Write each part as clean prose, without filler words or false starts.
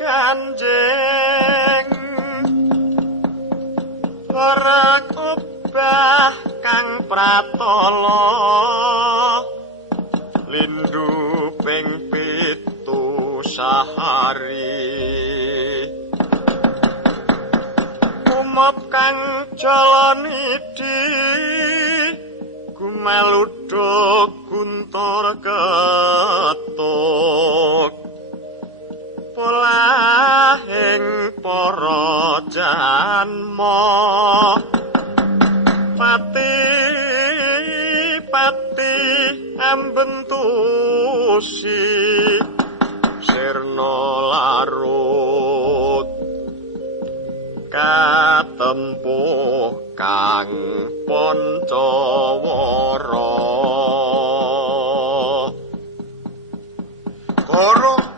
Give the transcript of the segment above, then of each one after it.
kanjeng para kubah kang pratala lindu ping 7 sahari umop kang jalanidi gumeluduk guntur ketuk polahing para janma pati ambentusi sirna larut katempuh kang Pancawara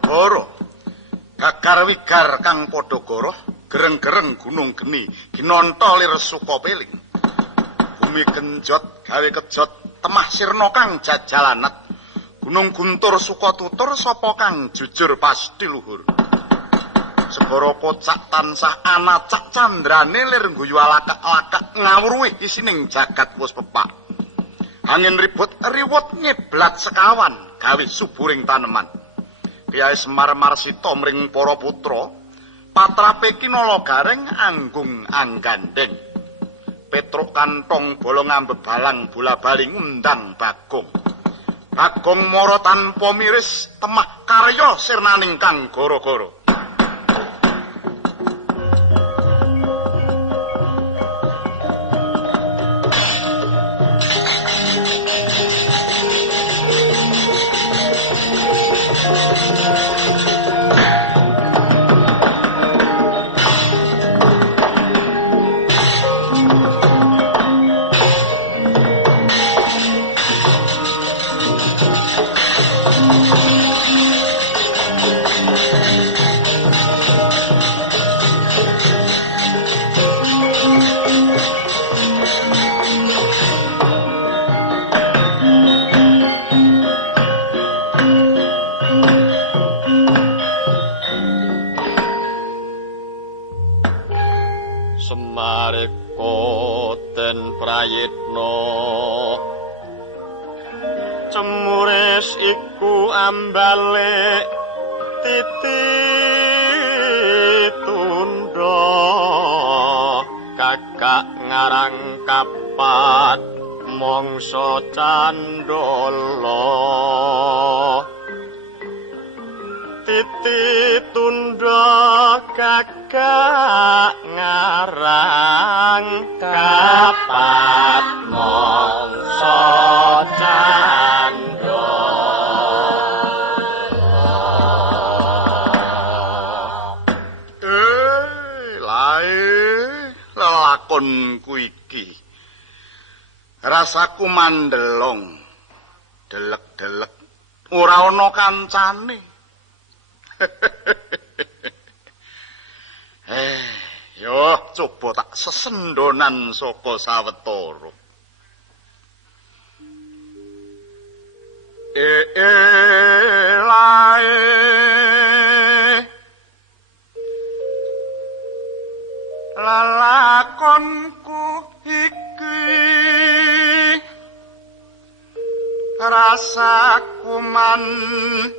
goro gagar wigar kang padha goro gereng-gereng gunung geni ginanta lir suka peling bumi genjot gawe kejot temah sirna kang jajalanat gunung guntur suka tutur sapa kang jujur pasti luhur segara kocak tansah anacak candrane lir guyu alakak-alakak ngawruhi isining jagat wis pepak angin ribut riwut nyeblat sekawan gawe suburing taneman Kyai Semar Marsita mring para putra patrape kinala gareng anggung anggandeng Petruk kantong bolong ambebalang bola-bali ngundang Bagong mara tanpa miris temah karya sirnaning kang gara-gara Prayitna cemuris iku ambale titi tunda kakak ngarang kapat mangsa candala titi tunda kakak ngarang kapat mangsa lelakonku iki rasaku mandelong delek-delek ora ana kancane yo coba tak sesendonan saka sawetara lae lalakonku iki rasaku mandarong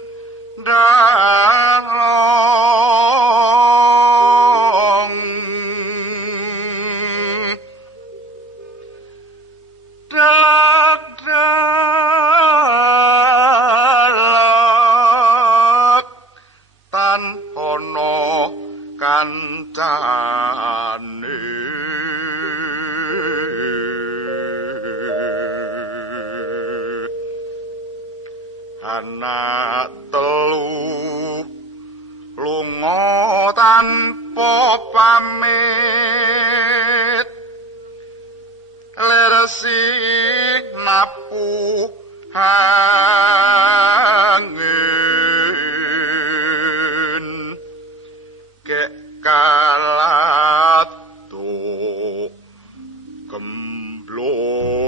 dalak tanpa no kancane anak telu lunga tanpa pamit leresi napu angin kek kalatu gemblong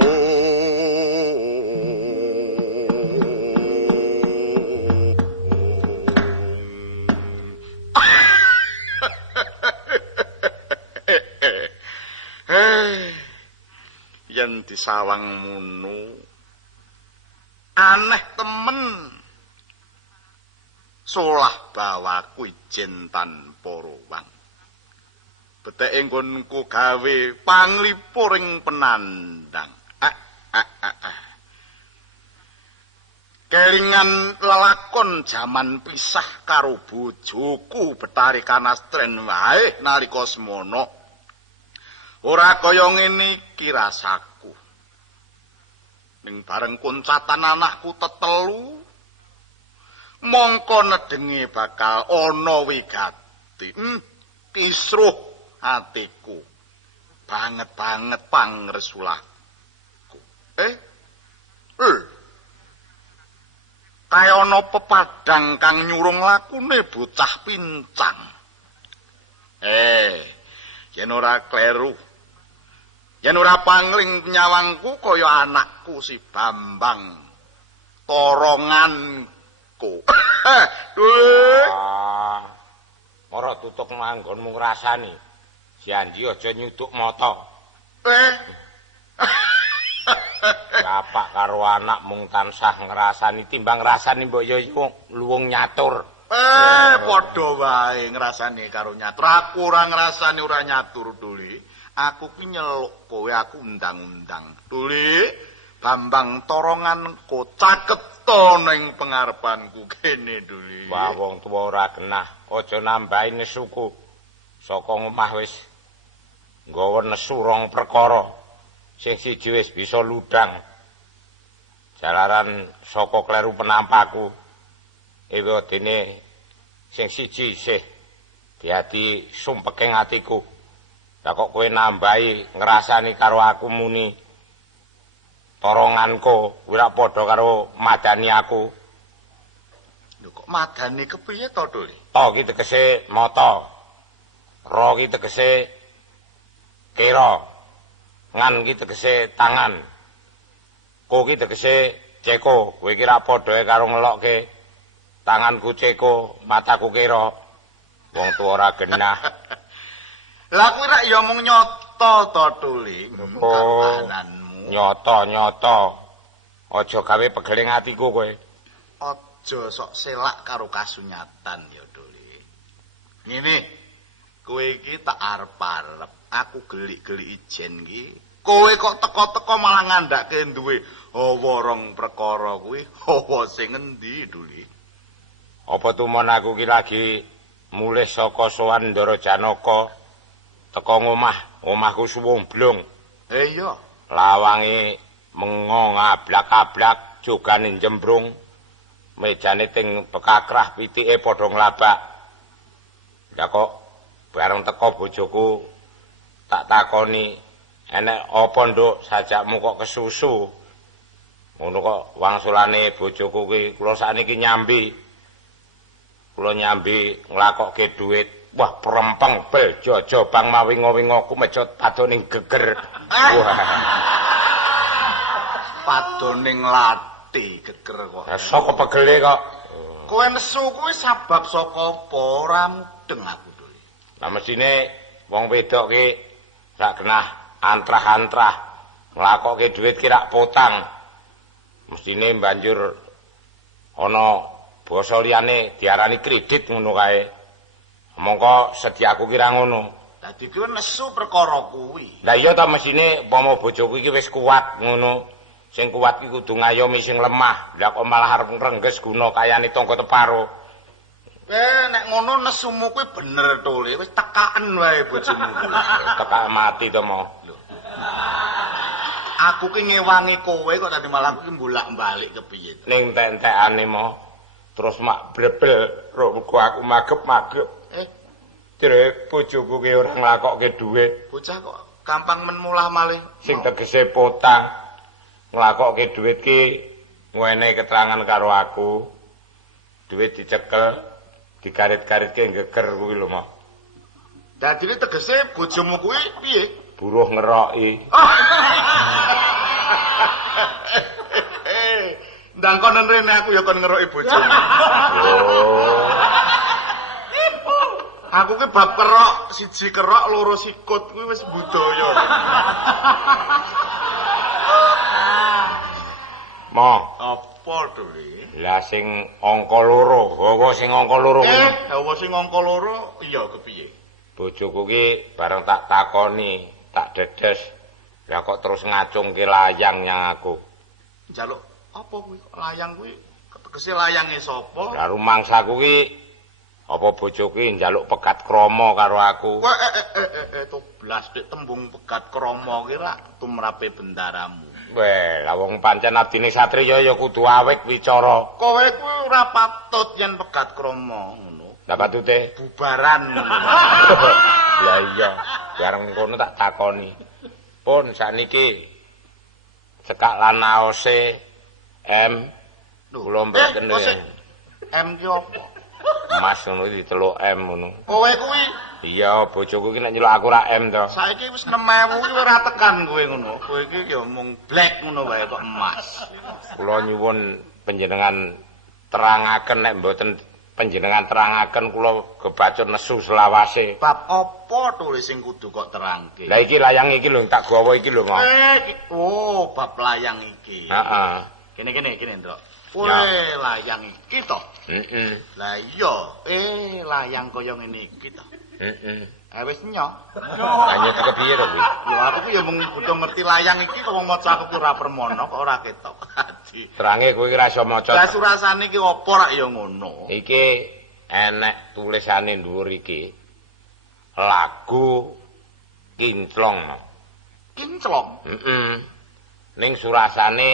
disawang munu. Aneh temen. Solah bawaku ijen tanpa ruwang. Beteke nggonku gawe panglipuring penandang. Kelingan lelakon jaman pisah karo bojoku Betari Kanastren wae nalika semono. Ora kaya ngene iki rasaku. Ning bareng kuncatan anakku tetelu, mongko nedenge bakal ana wigati. Kisruh atiku. Banget-banget pangresulaku. Kaya ana pepadang kang nyurung lakune bocah pincang. Yen ora kleru. Yen ora pangling nyawangku kaya anakku si Bambang Toronganku. Ora tutuk manggonmu ngrasani. Janji aja nyutuk mata. Bapak karo anak mung tansah ngrasani timbang ngrasani mbok ya luwung nyatur. Padha wae ngrasani karo nyatur. Aku ora ngrasani ora nyatur, Duli. Aku ki nyeluk kowe, aku undang-undang. Duli, Bambang Toronganku caketa ning pengarepanku kene, Duli. Wah, wong tuwa ora genah. Aja nambahi nesuku. Saka omah wis nggawa nesu rong perkara. Sing siji wis bisa ludang. Jalaran saka kleru penampaku. Ewa dene sing siji isih diadi sumpeking atiku. Lah kok kowe nambahi ngrasani karo aku muni Toronganku, ora padha karo madani aku. Lho kok madani kepiye to, Duli? To ki tegese mata. Ro ki tegese kira. Ngan ki tegese tangan. Ko ki tegese ceko. Kowe ki ra padha karo ngelokke tanganku ceko, mataku kira. Wong tuwa ora genah. Lah kuwi rak ya mung nyata to, Duli. Kapananmu. Nyata. Aja gawe pegeling atiku kowe. Aja sok selak karo kasunyatan ya, Duli. Ngene. Kowe iki tak arep-arep. Aku gelik-gelik ijen iki. Kowe kok teko-teko malah ngandhake duwe hawa rong perkara kuwi. Hawa sing endi, Duli? Apa tumon aku ki lagi mulih saka sowan Ndara Janaka teka omahku suwung blong. Iya. Lawange mengo ngablak-ablak, jogane njembrung. Mejane ting pekakrah, pitike padha nglabak. Lah kok bareng teka bojoku tak takoni, enek apa nduk sajakmu kok kesusu? Ngono kok wangsulane bojoku kuwi kula sakniki nyambi. Kula nyambi nglakokke dhuwit. Wah, perempeng bel jojobang mawingo-wingoku mecut padoning geger. Wah. Padoning lati geger kok. Saka pegele kok. Kowe nesu kuwi sabab saka apa? Ora mudeng aku, Duli. Lah mesine wong wedok ki rak genah antrah-antrah nglakokke dhuwit ki rak potang. Mesine banjur ana basa liyane diarani kredit ngono kae. Mongko sediaku ki ra ngono. Dadi kuwi nesu perkara kuwi. Lah iya ta mesine umpama bojoku iki wis kuat ngono. Sing kuat ki kudu ngayomi sing lemah. Lah kok malah arep ngrengges guna kayane tangga teparo. Nek ngono nesumu kuwi bener to, Le. Wis tekaken wae bojomu kuwi. Tekak mati to mo. Aku ki ngewangi kowe kok dadi malah kuwi bolak-balik kepiye. Ning entek-entekane mo. Terus mak brebel roko aku magep-magep. Jere bojoku ki ora nglakokke dhuwit. Bocah kok gampang menmulah malih. Sing tegese potang. Nglakokke dhuwit ki ngwenehi keterangan karo aku. Dhuwit dicekel, digarit-garitke geger kuwi lho, Mo. Dadine tegese bojomu kuwi piye? Buruh ngeroki. Ndang konen rene aku ya kon ngeroki bojomu. Aku ki bab kerok, siji kerok, loro sikut kuwi wis budaya. Mo. Apa to, Le? Lah sing angka loro, hawa sing angka loro. Hawa sing angka loro iya kepiye? Bojoku ki bareng tak takoni, tak dedes. Lah kok terus ngacungke layang nyang aku. Njaluk apa kuwi? Layang kuwi tegese layange sapa? Lah rumangsaku ki apa bojoku ki njaluk pegat krama karo aku. Toblas nek tembung pegat krama ki ra tumrape bendaramu. Weh, lah wong pancen abdine satriya ya kudu awik wicara. Kowe kuwi ora patut yen pegat krama ngono. Lah patute bubaran. Ya iya, bareng kono tak takoni. Pun sakniki cekak lan aose kula mboten M ki apa? Mas ngono diteluk M ngono. Kowe kuwi iya, bojoku ki nek nyeluk aku ra M to. Saiki wis 6.000 ki ora tekan kowe ngono. Kowe iki ya mung black ngono wae kok emas. Kula nyuwun panjenengan terangaken nek mboten panjenengan terangaken kula kebacut nesu selawase. Bab apa tulis sing kudu kok terangke? Lah iki layang iki lho tak gawa iki lho, Mas. Oh, bab layang iki. Heeh. Kene, Nduk. Kowe layang iki to? Heeh. Lah iya, layang kaya ngene iki to. Heeh. Wis nyok. Banyak kepiye to kuwi? Lho aku ku ya mung kudu ngerti layang iki kok wong maca aku ora permono kok ora ketok. Terange kowe iki ra iso maca. Lah surasane iki apa rak ya ngono? Iki enek tulisane dhuwur iki. Lagu Kinclong. Kinclong? Heeh. Ning surasane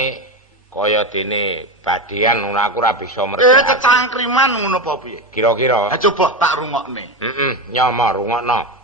kaya dene badian ngono aku ora bisa mercaya. Kecangkriman ngono apa piye? Kira-kira. Ha coba tak rungokne. Heeh, nyomo rungokno.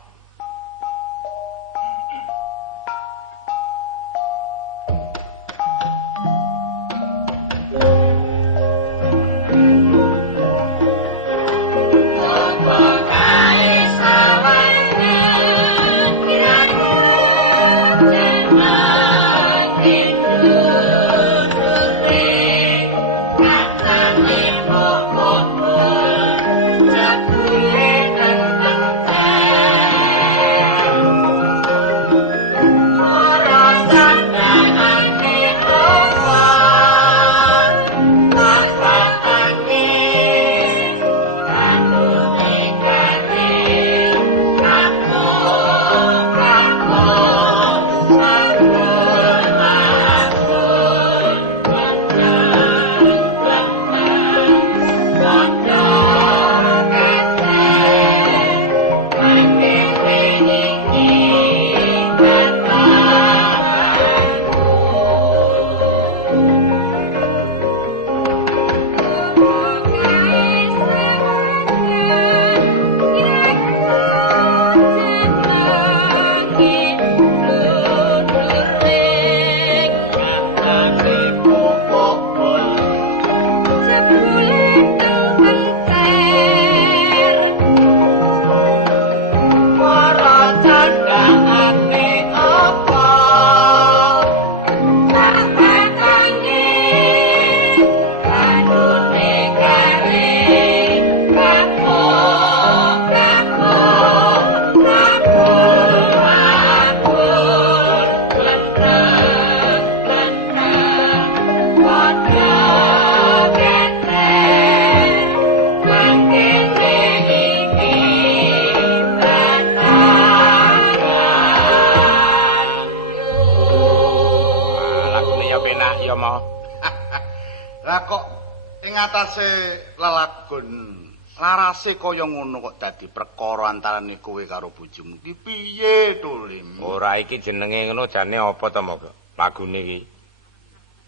Larase kaya ngono kok dadi perkara antarane kowe karo bojomu. Ki piye to, Lim? Ora iki jenenge ngono jane apa to, Mbok? Lagune iki.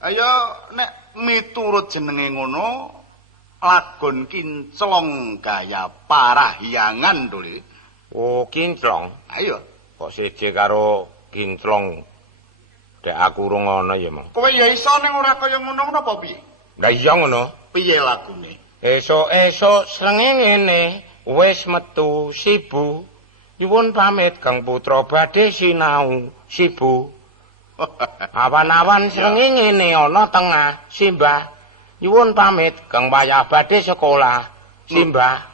Ayo nek miturut jenenge ngono, lagon Kinclong gaya parahyangan to, Lim. Oh, Kinclong. Ayo, kok seje karo Kinclong. Dek aku rungono ya, Mang. Kowe ya iso ning ora kaya ngono apa piye? Lah iya ngono. Piye lagune? Esuk-esuk srengenge wis metu sibu. Nyuwun pamit Kang Putra badhe sinau sibu. Awan-awan srengenge ana tengah simbah. Nyuwun pamit Kang Wayah badhe sekolah simbah.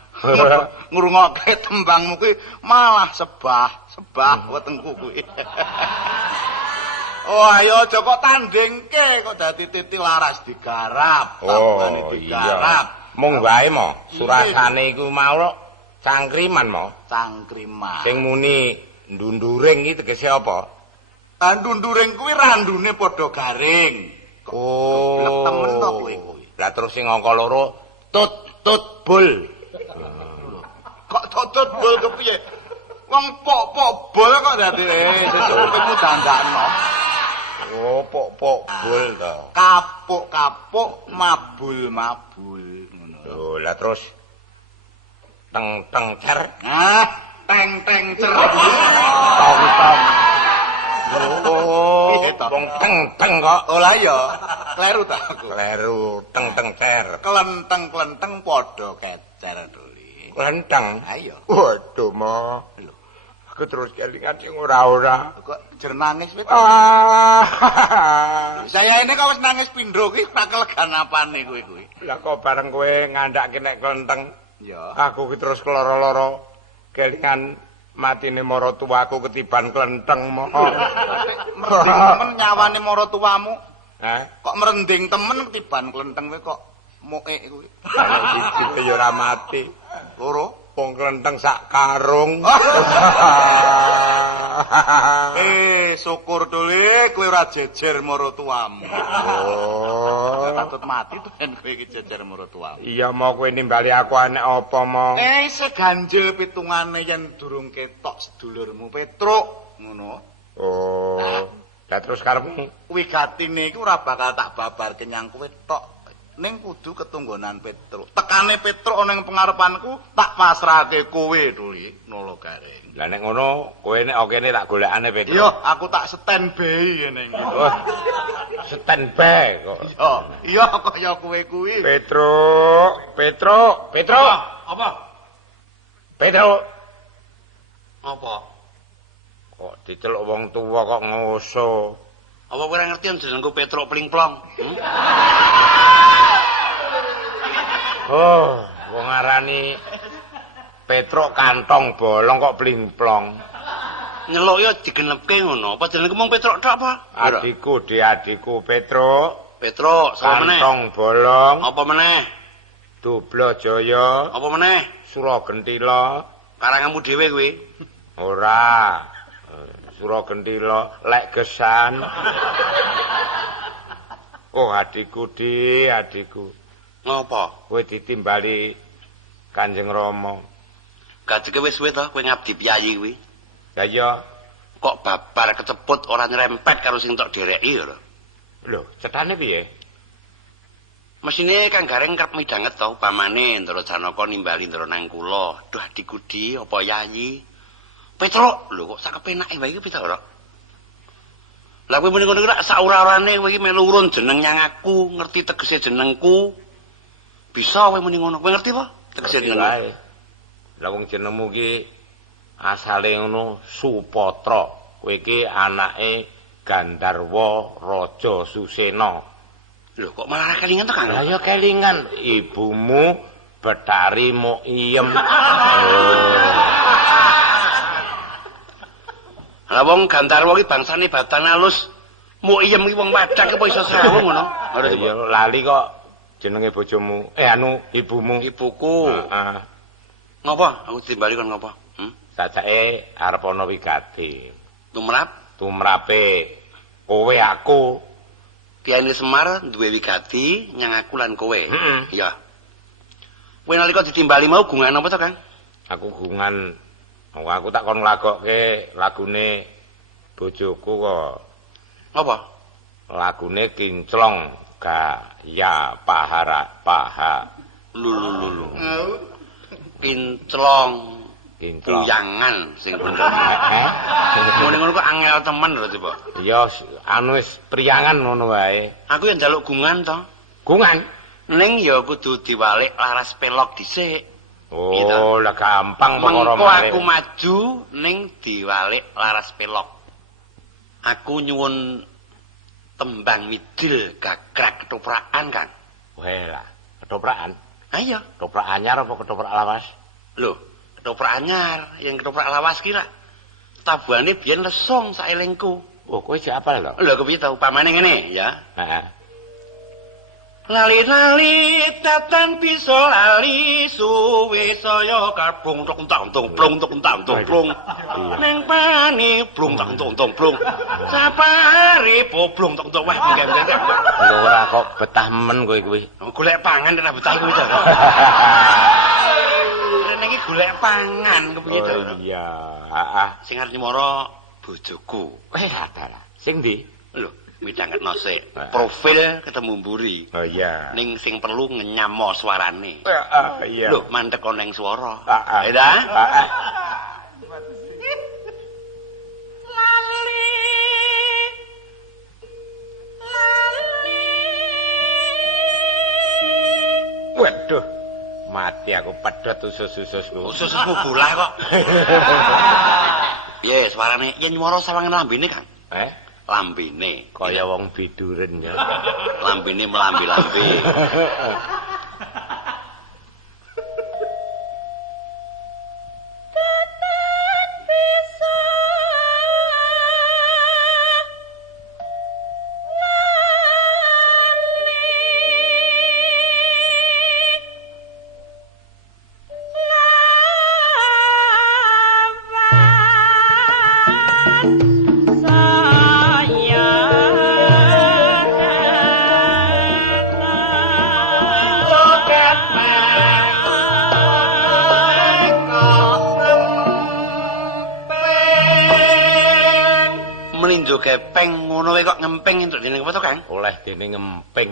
Ngrungokke tembangmu kuwi malah sebah wetengku kuwi. Oh, ayo aja kok tandingke kok dadi titi laras digarap. Oh, digarap. iya. Mung wae mo, surasane iku mau cangkriman mo. Cangkriman. Sing muni ndunduring iki tegese apa? Ndunduring kuwi randune padha garing. Oh. Geblek temen to kowe kuwi. Lah terus sing angka loro tut bul. Kok tut bul kepiye? Wong pok bol kok dadi sesukmu dandakno. Oh, pok bul to. Kapuk mabul ngono. Oh, lah terus teng cer. Nah, teng cer. Tong. Oh, wong teng kok. Oh lah ya, kleru ta aku. Kleru teng cer. Kelenteng padha kecer duli. Kelenteng. Ayo. Waduh, mo. Lho. Aku terus kelingan sing ora-ora. Kok jer nangis wit. Saya ini kok wis nangis pindho ki tak kelegan apane kowe kuwi. Lah kok bareng kowe ngandhake nek kelenteng. Ya. Aku ki terus keloro-loro kelingan matine maratuwaku ketiban klenteng mo. Merending temen nyawane maratuwamu. Kok merending temen ketiban klenteng kowe kok moek kuwi. Iki ya ora mati. Loro wong klenteng sak karung. Syukur dole kowe ora jejer maratuwamu. Oh. Patut mati to yen kowe iki jejer maratuwamu. Iya mau kowe nimbali aku anek apa mau? Seganjil pitungane yen durung ketok sedulurmu Petruk ngono. Oh. Lah terus karepmu wigatine iku ora bakal tak babarke nyang kowe tok. Ning kudu ketunggonan Petruk. Tekane Petruk ana ing pengarepanku tak pasrahke kowe Duli nolo garing. Lah nek ngono kowe nek kene tak golekane Petruk. Iya, aku tak standby ngene iki. Oh. Standby kok. Iya kaya kowe kuwi. Petruk. Apa? Petruk. Apa? Kok diceluk wong tuwa kok ngoso. Apa kowe ora ngerti jenengku Petruk Plingplong? Oh, wong arani Petruk kantong bolong kok plingplong. Nyeluk ya digenepke ngono. Apa jenengku mung Petruk tok apa? Adikku, adikku Petruk. Petruk, sapa meneh? Kantong bolong. Apa meneh? Dublo Jaya. Apa meneh? Suragentila. Karanganmu dhewe kuwi. Ora. Suragentila lek gesan. Oh, adikku adikku. Ngopo? Kowe ditimbali Kanjeng Rama. Gajeke wis suwe to kowe ngabdi piyayi kuwi. Ya iya. Kok babar keceput ora nyerempet karo sing tok dereki ya lho. Lho, cetane piye? Mesine Kang Gareng kerep midanget to upamane Ndara Janaka nimbali Ndara Nangkula. Duh adikku apa yayi? Petruk, lho kok sak kepenake wae iki Petruk. Lah kowe muni ngono ora sak ora-orane kowe iki melu urun jeneng nyang aku, ngerti tegese jenengku. Bisa kowe muni ngono. Kowe ngerti apa? Tegese jenengku. Lah wong jenengmu iki asale ngono Supatra. Kowe iki anake Gandarwa Raja Susena. Lho kok malah kelingan to Kang? Lah ya kelingan ibumu Betari Muiyem. Lah wong Gandarwa iki bangsane Batan Alus. Muiyem iki wong Padang apa iso srawung ngono? Ya lali kok jenenge bojomu. Ibumu. Ibuku. Heeh. Ngapa? Aku timbali kon ngapa? Sajake arep ana wigati. Tumrape kowe aku. Kyai Semar duwe wigati nyang aku lan kowe. Iya. Kowe nalika ditimbali mau gungan apa to, Kang? Aku gungan. Aku tak kon nglagokke lagune bojoku kok. Apa? Lagune Kinclong Gaya Paha. Lulu. Kinclong. Kuyangan sing bener. Ngono kok angel temen lho coba. Iya, anu wis priyangan ngono wae. Aku yang njaluk gungan to. Gungan? Ning ya kudu diwalik laras pelok dhisik. Oh, lah gampang perkara mengko aku maju ning diwalik laras pelok. Aku nyuwun tembang midil gagrak ketoprakan, Kang. Wah lah, ketoprakan. Ah iya, ketoprak anyar apa ketoprak lawas? Lho, ketoprak anyar, yang ketoprak lawas kira. Tabuhane biyen lesung saelengku. Oh, kowe jek apal to? Lho kepiye to upamane ngene ya. Heeh. Lali-lali tatan bisa lali suwe saya kabung tok tang-tung plung tok tang-tung plung. Ning pane plung tang-tung plung. Sapare poblung tok wah bengke-bengke. Lho ora kok betah men kowe kuwi. Golek pangan ora betah kuwi to. Rene iki golek pangan kepiye to? Oh iya, heeh. Sing arep nyemara bojoku. Adalah. Sing ndi? Lho, midhangetno sik. Profil ketemu mburi. Oh iya. Ning sing perlu ngenyamo suarane. Iya. Lho, mandek ana ning swara. Heeh. Ya. Heeh. Waduh, mati aku pedhot usus-ususku. Ususmu bolah kok. Piye suarane yen nyuwara sawangan lambene, Kang? Lambene Kaya wong biduren ya. lambene melambi-lambi. Meninjo gepeng ngono wae kok ngemping entuk dening apa to, Kang? Oleh dene ngemping.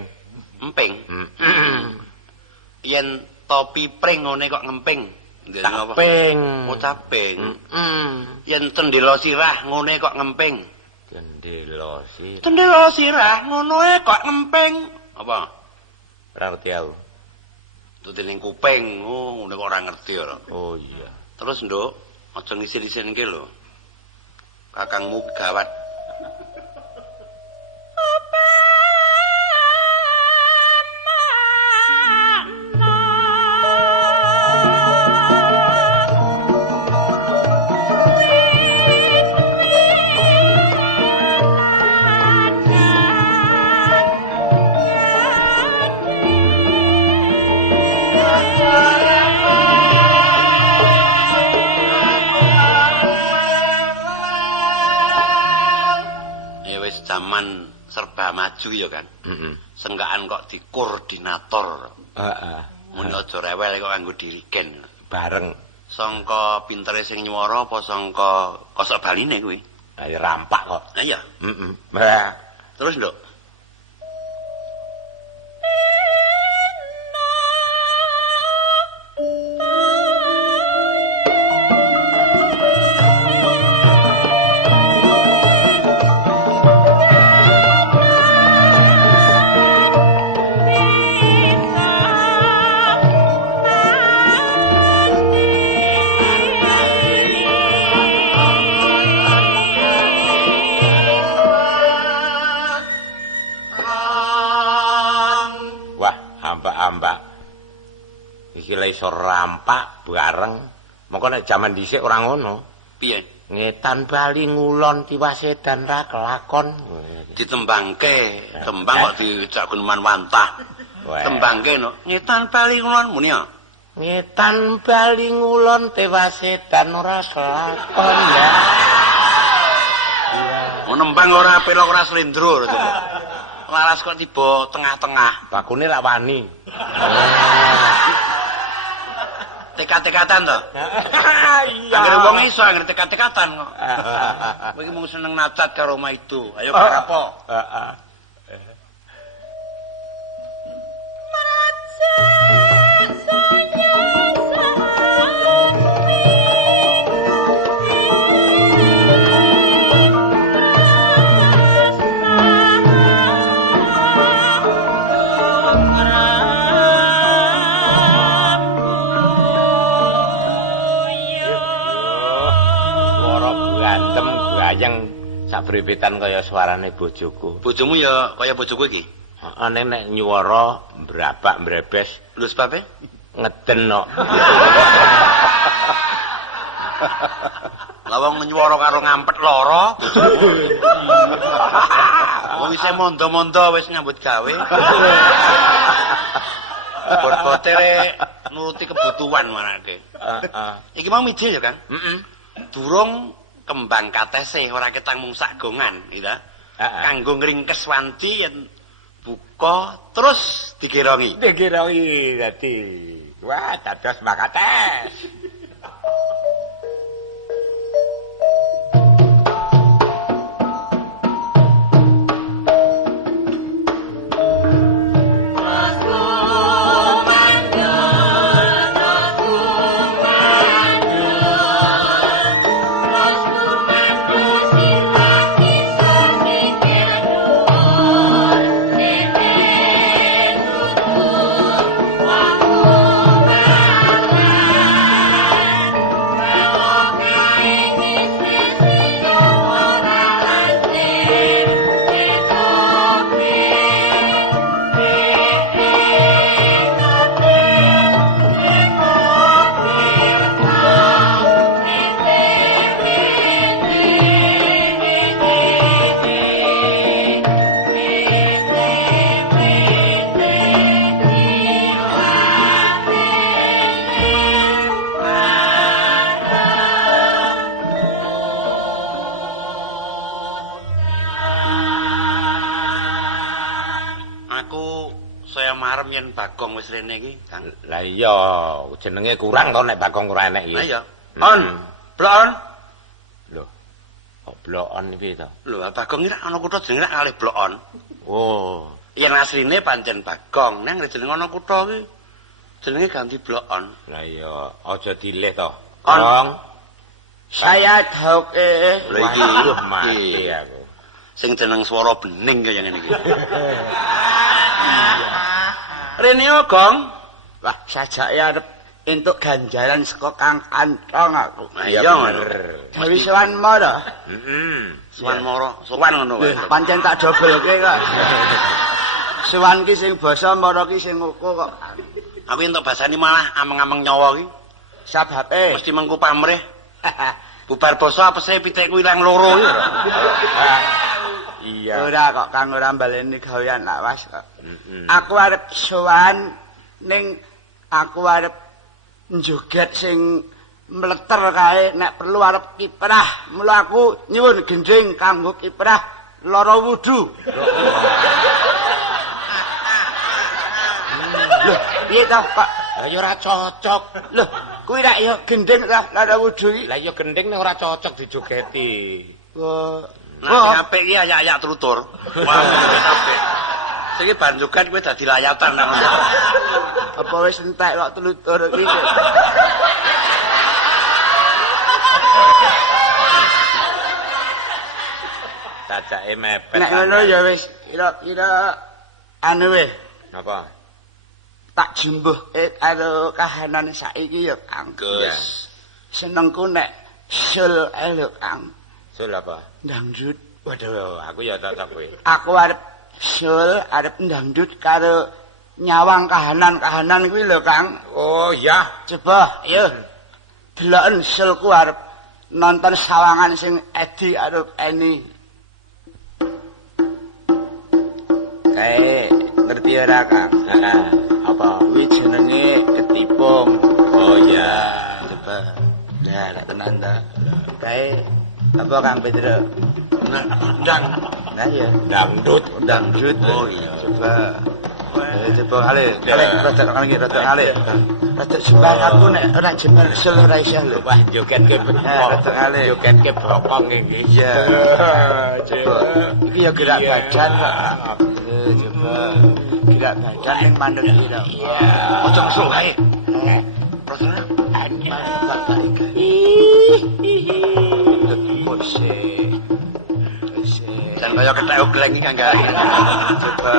Emping. Yen topi pring ngene kok ngemping. Taping. Oh, taping. Yen tendela sirah ngene kok ngemping. Jendela sih. Tendela sirah ngono ae kok ngemping. Apa? Ora ngerti aku. Dening kuping. Oh, ngene kok ora ngerti ora. Oh iya. Terus, Nduk, aja ngisin-isinke lho. Kakangmu gawat. Zaman serba maju ya kan. Senggaan kok dikoordinator. Heeh. Mun aja rewel kok kanggo dirigen. Bareng. Sangka pintere sing nyuwara apa sangka kosok baline kuwi? Ayo rampak kok. Ha iya. Terus, Nduk. Ambak. Iki lek iso rampak bareng. Mengko nek jaman dhisik ora ngono. Piye? Ngetan bali ngulon tiwasedan ra kelakon. Ditembangke, tembang kok dijak guneman wantah. Tembangke no. Ngetan bali ngulon muni ya. Ngetan bali ngulon tiwasedan ora kelakon ya. Nembang ora pelok ora slendro coba. Laras kok tiba tengah-tengah. Bakune lak wani. Tekat-tekatan to? Iya. Anggere wong iso anggere tekat-tekatan kok. Kowe iki mung seneng nacat karo omah itu. Ayo karapo. Heeh. Bayang sabrebetan kaya suarane bojoku. Bojomu ya kaya bojoku iki? Heeh, nek nyuwara mbrabak mbrebes. Lho sebabe? Ngeden kok. Lah wong nyuwara karo ngampet lara. Wong isih mondo-mondo wis nyambut gawe. Bot-bote nuruti kebutuhan manake. Iki mau mijil ya, Kang? Heeh. Durung kembang katese ora ketang mung sagongan, gitu. Kanggo ngringkes wanci yen buka terus digerongi. Digerongi dadi. Wah, dados makates. Bagong wis rene iki, Kang. Lah iya, jenenge kurang to nek Bagong ora enek iki. Lah iya. On, blokon. Lho. Kok blokon iki to? Lho, Bagong iki ana kutha jenenge kalih blokon. Oh, yen asline pancen Bagong, nang jeneng ana kutha iki jenenge ganti blokon. Lah iya, aja dileh to. On. Gong. Saya dauke. Lha iki mati aku. Sing jeneng swara bening kaya ngene iki. Rene Gong. Wah, sajake arep entuk ganjaran saka Kang Kantong aku. Iya bener. Dewi Sowan Mara. Heeh. Sowan mara, sowan ngono wae. Pancen tak dobelke kok. Sowan ki sing basa Mara ki sing ngoko kok. Aku entuk basani malah ameng-ameng nyawa ki. Sababe. Mesti mengku pamrih. Bubar basa apese pitekku ilang loro iki. Iya. Ora kok Kang ora baleni gawean lawas kok. Aku arep sowan ning aku arep njoget sing mleter kae nek perlu arep kiprah. Mula aku nyuwun gending kanggo kiprah lara wudu. Lho, piye to, Pak? Lah ya ora cocok. Lho, kuwi rak ya gending lah lara wudu iki. Lah ya gending nek ora cocok dijogeti. Nah, apik iki ayak-ayak trutur. Wah, apik. Iki banjukan kowe dadi layatan nang. Apa wis entek kok tlutur iki. Cacake mepet. Nek ngono ya wis kira-kira anu weh. Napa? Tak jembuhke karo kahanan saiki ya Kang. Gus. Senengku nek sul lho Kang. Sul apa? Dangdut. Waduh, aku ya cocok kuwi. Aku arep sul, arep dangdut karo nyawang kahanan-kahanan kuwi lho Kang. Oh iya. Coba yo deloken sulku arep nonton sawangan sing edi karo Eni. Kae ngerti ora Kang? Heeh. Apa kuwi jenenge ketipung. Oh iya. Coba. Lah, lek tenan ta. Kae apa Kang Pedro? Nah ya, Dangdut. dangdut. Oh iya. Coba. Coba kali rada kali. Rada jembar aku nek ora jembar sul ora isih lho. Wah, joget ke rada kali. Joget ke bokong iki. Iya. Coba. Iki ya gerak badan kok. Coba. Gerak badan ning mandeg iki lho. Ojo ngesul kae. Rasane bapak iki. Dan kaya kethek ogleng iki Kang. Coba.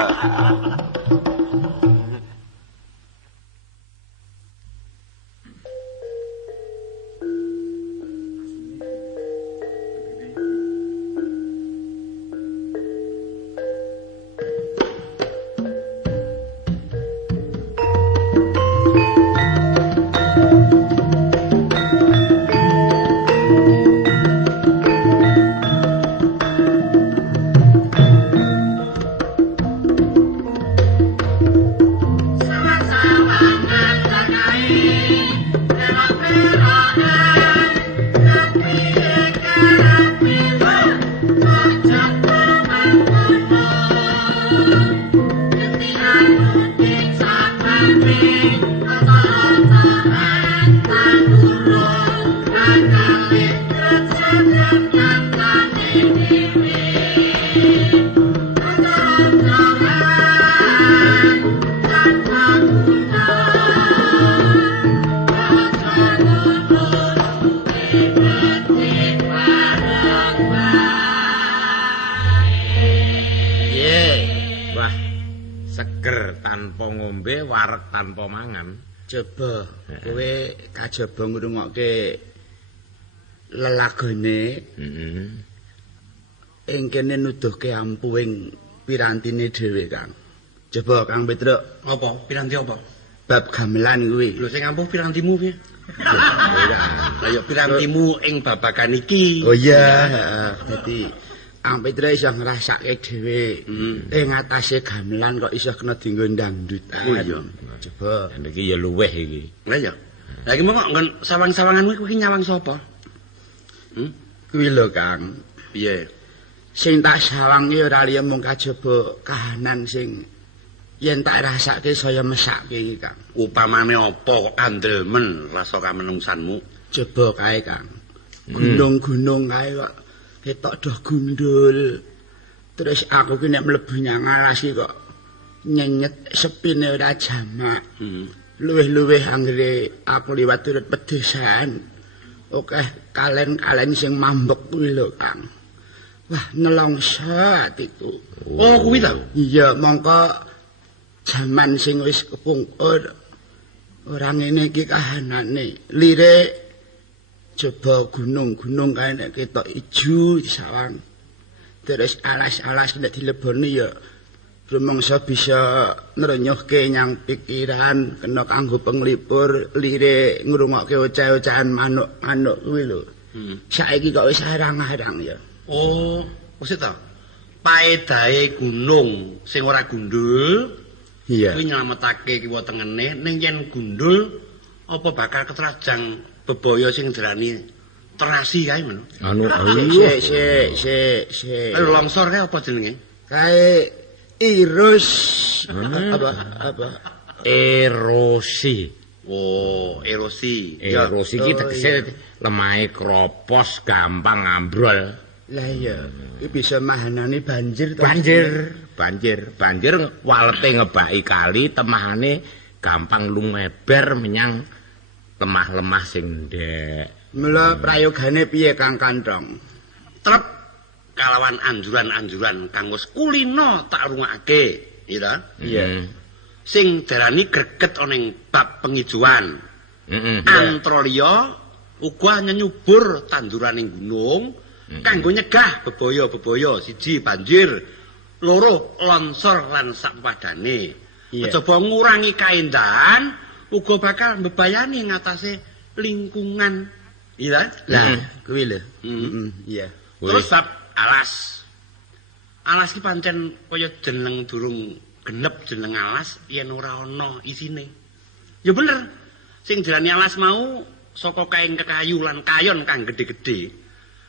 tanpa ngombe, wareg tanpa mangan. Coba kowe kajaba ngrungokke lelagone. Heeh. Ing kene nuduhke ampuing pirantine dhewe, Kang. Coba Kang Petruk, Apa? Piranti apa? bab gamelan kuwi. Lho sing ampuh pirantimu piye? Ora. Lah ya pirantimu ing babagan iki. Oh iya, dadi Kang Petruk iso ngrasake dhewe ing atase gamelan kok iso kena dienggo dangdutan. Oh iya. Coba. Iki ya luweh iki. Lah ya. Lah iki mok nggon sawang-sawanganmu kuwi nyawang sapa? Kuwi lho, Kang. Piye? Sing tak sawangi ora liya mung kajaba kahanan sing yen tak rasake saya mesake iki, Kang. Upamane apa kok andrelmen rasa kamenungsanmu? Coba kae, Kang. Gunung-gunung kae kok ketok doh gundul. Terus aku ki nek mlebu nyang alas iki kok nyenyet sepine ora jamak. Luwih-luwih anggere aku liwat turut pedesan. Oke, kalen-kalen sing mambek kuwi lho, Kang. Wah, nelongso atiku. Oh, kuwi ta? Iya, mongko jaman sing wis kepungkur. Ora ngene iki kahanane. Lirik coba gunung-gunung kae nek ketok ijo disawang. Terus alas-alas nek dileboni ya rumangsa bisa nrenyuhke nyang pikiran, kena kanggo penglipur, lirik ngrungokke oceh-ocehan manuk-manuk kuwi lho. Saiki kok wis arang-arang ya. Oh, wis ta. Paedahe gunung sing ora gundul, Iya. kuwi nyelametake kiwa tengene, ning yen gundul apa bakal ketrajang bebaya sing diarani terasi kae ngono. Anu Sik. Ayo longsor kae apa jenenge? Kae irus apa? erosi. Oh, erosi. Erosi iki tegese lemahe kropos gampang ambrol. Lah iya, iki bisa mahanani banjir to. Banjir walete ngebaki kali, temahane gampang lumeber menyang lemah-lemah sing ndek. Mula prayogane piye Kang Kantong? Trep kalawan anjuran-anjuran kang wis kulino tak rungokake, ya. Iya. Sing darani greget ana ing bab pengijuan. Antara liya uga nyenyubur tanduraning gunung kanggo nyegah bebaya-bebaya, siji banjir, loro longsor lan sapadane. Coba ngurangi kaendahan uga bakal mbebayani ngatasé lingkungan. Iya. Lah, kuwi lho. Iya. Terus bab alas. Alas ki pancen kaya jeneng durung genep jeneng alas yen ora ana isine. Ya bener. Sing diarani alas mau saka kain kekayu lan kayon kang gedhe-gedhe.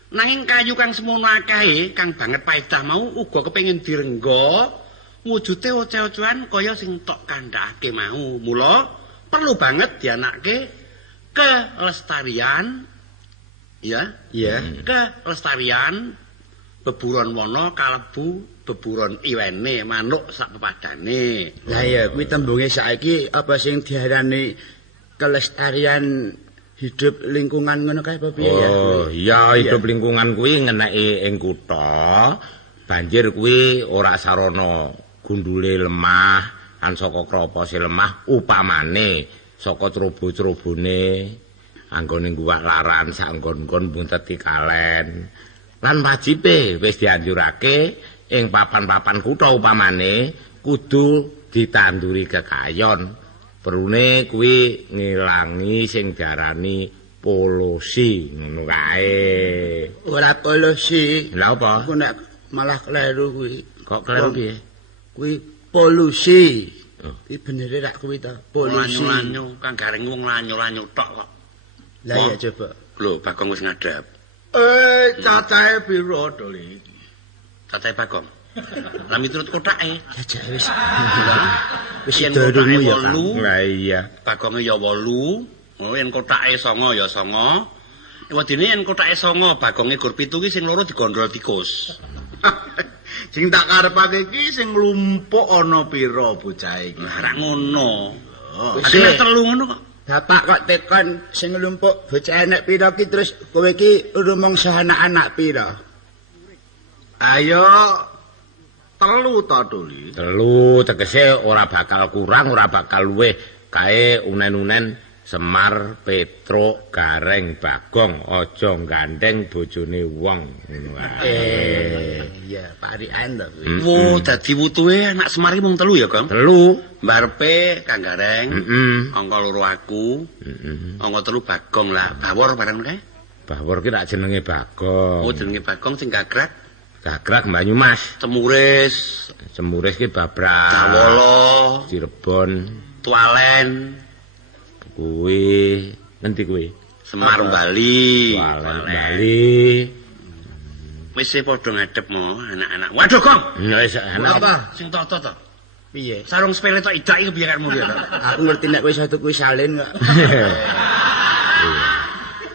Nanging kayu kang semono akahe kang banget paedah mau uga kepengin direngga wujude oceh-ocehan kaya sing tok kandhakake mau. Mula perlu banget dianakke kelestarian ya. Iya. Kelestarian beburon wana kalebu beburon iwene manuk sak pepadane. Lah ya kuwi tembunge saiki apa sing diarani kelestarian hidup lingkungan ngono kae apa piye ya? Oh, iya hidup lingkungan kuwi ngeneki ing kutha. Banjir kuwi ora sarana gundule lemah, kan saka kropose lemah upamane saka trobo-trobone anggone guwak laran sak nggon-nggon bunteti kalen. Lan wajibe wis dianjurake ing papan-papan kutha upamane kudu ditanduri kekayon. Perune kuwi ngilangi sing diarani polusi ngono kae. Ora polusi. Lha apa? Aku nek malah kleru kuwi. Kok kleru piye? Kuwi polusi. Iki benere rak kuwi ta, polusi. Lanyu-lanyu kang garing wong lanyu-lanyu tok kok. Lah ya coba. Lho, Bagong wis ngadhep. Cacahe piro to iki? Cacahe Bagong. Lah miturut kotake. Jajak wis. Wis durung ya, Kang. Lah iya. Bagonge ya 8. Oh, yen kotake 9 ya 9. Wadine yen kotake 9, Bagonge gur 7 ki sing loro digondrol tikus. Sing tak karepake iki sing nglumpuk ana pira bocah iki. Lah ra ngono. Wis Nek 3 ngono kok. Bapak kok tekon sing nglumpuk bocah enek pira ki terus kowe iki rumangsa anak-anak pira? Ayo 3 ta Duli. 3 tegese ora bakal kurang, ora bakal luwih kae unen-unen Semar, Petruk, Gareng, Bagong, aja gandeng bojone wong. Iya, parikan to kuwi. Wo dadi wutuhe anak Semar iki mung 3 ya, Gong? 3. Mbarepe Kang Gareng, angka 2 aku, angka 3 Bagong lah. Bawor bareng kae. Bawor ki rak jenenge Bagong. Oh, jenenge Bagong sing gagrak. Gagrak Banyumas. Cemuris, Cemuris ki Babrak. Dawala, Cirebon. Tualen, Kuwi ngendi kuwi? Semar Bali. Bali. Wis padha ngadep mo anak-anak. Waduh, Gong. Wis ana Apa? Sing toto to. Piye? Sarung sepele tok idak iki biarmu ya. Aku ngerti nek kowe iso tuku salin kok.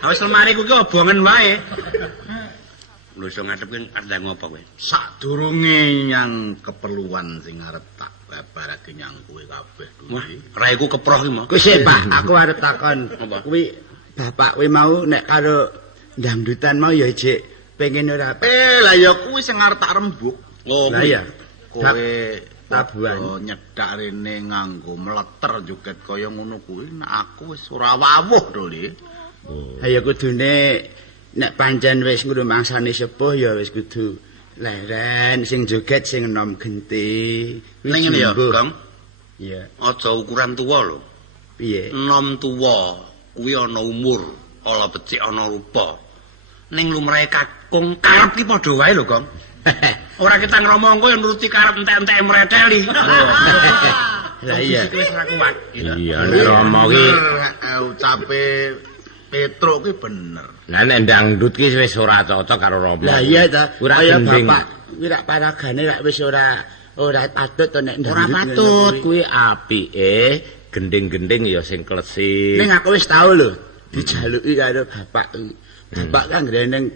Wis lemari ku ki obongen wae. Lho iso ngadep ki arep ngopo kowe? Sadurunge nyang keperluan sing arep tak babarake nyang kowe kabeh Wah, Duli. raiku keproh ki mo. Kuwi sik, Pak, aku arep takon. Apa? Kuwi bapak kowe mau nek karo dangdutan mau ya jek pengen ora Lah ya kuwi sing arep tak rembug. Oh, Lah iya. Kowe Tabuhan. padha nyedak rene nganggo meleter joget kaya ngono kuwi nek aku wis ora wawuh Duli. Ya kudune nek pancen wis ngrumangsane sepuh ya wis kudu leren sing joget sing enom genti. Ning ngene ya, Gong. Iya. Aja ukuran tuwa lho. Piye? Enom tuwa kuwi ana umur, ala becik ana rupa. Ning lumrahe kakung karep ki padha wae lho, Gong. Ora kita ngromong kowe nuruti karep entek-entek mreteli. Lah iya. Wis ora kuat. Iya, nek Rama ki Ucape Petruk ki bener. lah nek dangdut ki wis ora cocok karo Rama. Lah iya ta. Ora Kaya gending. bapak kuwi rak paragane rak wis ora patut to nek Ora ndandut patut ngono kuwi apike gending-gending ya sing klesik. Ning aku wis tau lho dijaluki karo bapak. Bapak kan greneng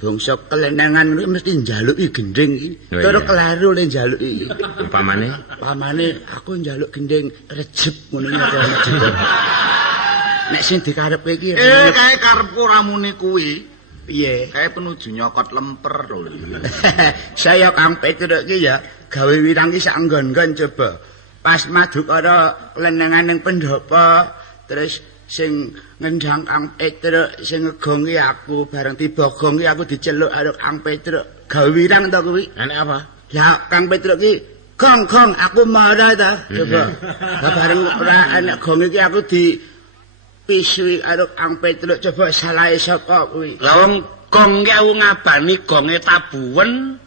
bangsa kelenengan kuwi mesti njaluki gending iki. Oh, Cara iya. kelaru le njaluki. Upamane Pamane aku njaluk gending rejeb ngono iki. Nek sing dikarepke iki Kae karepku ora muni kuwi. piye? Kae penuju nyokot lemper lho. Saya Kang Petruk iki ya gawe wirang iki sak nggon-nggon coba. Pas madu karo lenengan ning pendopo terus sing ngendang Kang Petruk sing ngegong ki aku bareng tiba gong ki aku diceluk karo Kang Petruk. Gawe wirang to kuwi. enek apa? Lah Kang Petruk ki gong aku marah ta coba. Lah bareng ora enek gong iki aku di pisui karo Kang Petruk coba salahe sapa kuwi. Lah wong gong ki aku ngabani gonge tabuwen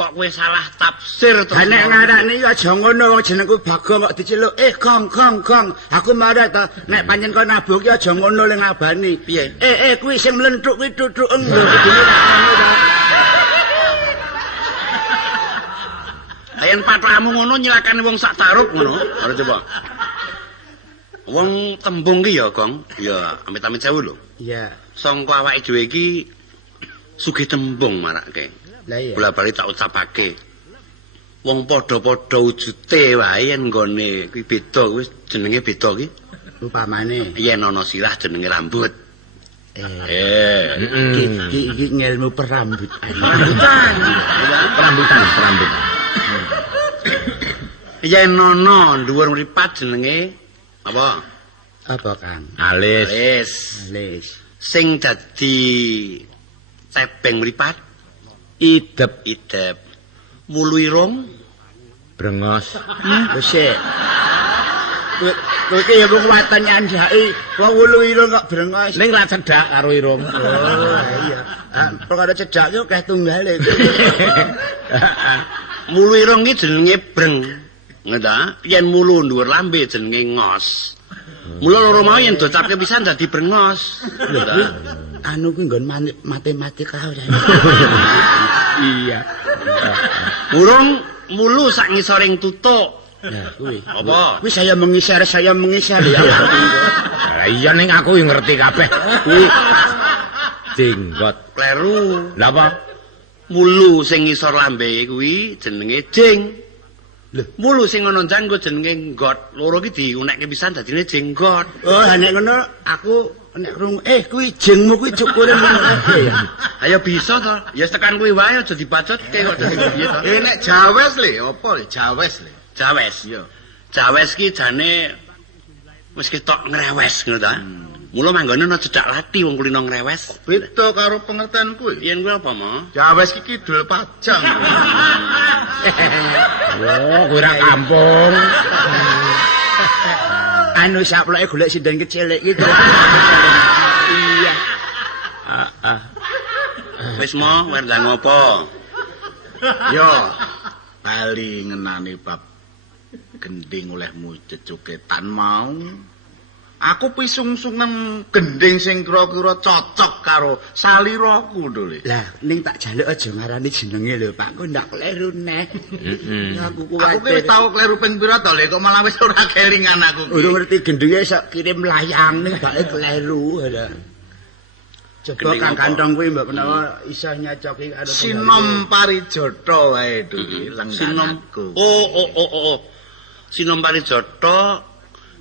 kok kowe salah tafsir to. Lah nek ngarani aja ngono wong jenengku Bagong kok diceluk gong. Aku marah ta nek pancen kok nabuh ki aja ngono le ngabani. Piye? Kuwi sing mlenthuk kuwi tutuken lho kudune tak ngono ta. Ayen patramu ngono nyilakane wong sak taruk ngono. Ora coba. Wong tembung ki ya, Gong. Ya, amit-amit sewu lho. Iya. Sangka awake dhewe iki sugih tembung marake. Lah iya. Bola-bali tak ucapake. Wong padha-padha wujute wae yen nggone kuwi beda wis jenenge beda ki. Upamane Yen ana sirah jenenge rambut. iki ngilmu perambutan. Perambutan. Yen ana dhuwur mripat jenenge apa? Apa Kang? Alis. Alis. Sing dadi tebeng mripat Idep. wulu irung Brengos. Wis sik. Kowe iki ya kuwatan nyandhaki wong wulu irung kok brengos. Ning ra cedhak karo irung. Oh, iya. Perkara cedhak ki akeh tunggale. Mulu irung ki jenenge breng. Ngeta, yen mulu dhuwur lambe jenenge ngos. Mula loro mau yen docapke pisan dadi brengos. Ngeta. Anu kuwi nggon matematika ora. Iya. Burung mulu sak ngisoring tutuk. Nah, kuwi. Apa? Kuwi saya mengisar ya. Lah iya ning aku yang ngerti kabeh. Kuwi jenggot. Kleru. Lah apa? Mulu sing ngisor lambe kuwi jenenge jeng. Mulu sing ana janggo jenenge nggot. Loro ki diunekke pisan dadine jenggot. Oh, nek ngono aku nek krungu kuwi jengmu kuwi cukure ngono ya. Ayo bisa to. Ya tekan kuwi wae aja dibacotke kok dadi piye to. Nek Jawes le apa Jawes le? Jawes. Iya. Jawes ki jane wis ketok ngrewes ngono ta. Mula manggone ana cedhak lati wong kulino ngrewes. Beda karo pengertian kuwi. Yen kuwi apa, Mo? Jawes ki kidul pajang. Oh, kuwi ra kampung. Anu saploke golek sinden kecil iki. Iya. Wis Mo, werdang apa? Yo, bali ngenani bab gending olehmu cecuketan mau. Aku pisungsungen gending sing kira-kira cocok karo saliraku lho. Lah, ning tak jaluk aja ngarani jenenge lho, Pak. Kok ndak kleru neh. Ya aku kuwatir. Aku ki wis tau kleru ping pira to, kok malah wis ora kelingan aku ki. Urung ngerti gendenge sok kirim layang ning bake kleru. Coba Kang Kantong kuwi mbok menawa iso nyocoki karo Sinom Parijata wae iki langgananku. Oh. Sinom Parijata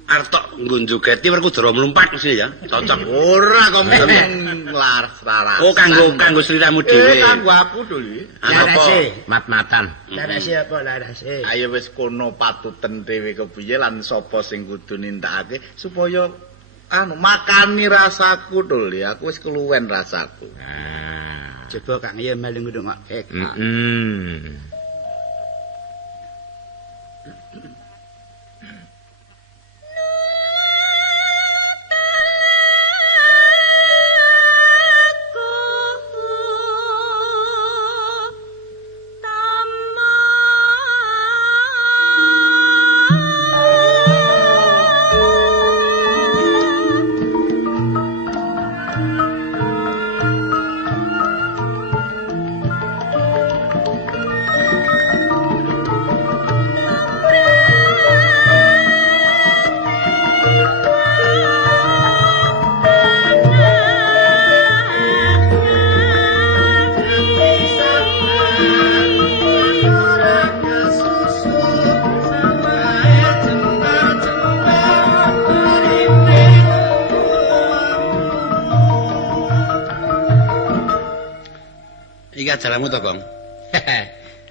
artok nggo njogeti Werkudara mlumpat mesti ya. Cocok. Ora kok mung laras. Oh, kanggo sliramu dhewe. Kanggo aku dulu. Larase. Mat-matan. Larase apa larase? Ayo wis kono patuten dhewe kepiye lan sapa sing kudu nindakake supaya makani rasaku dul ya. Aku wis keluwen rasaku. Coba Kang ya melu ngrungokke. Iki ajalmu to, Gong?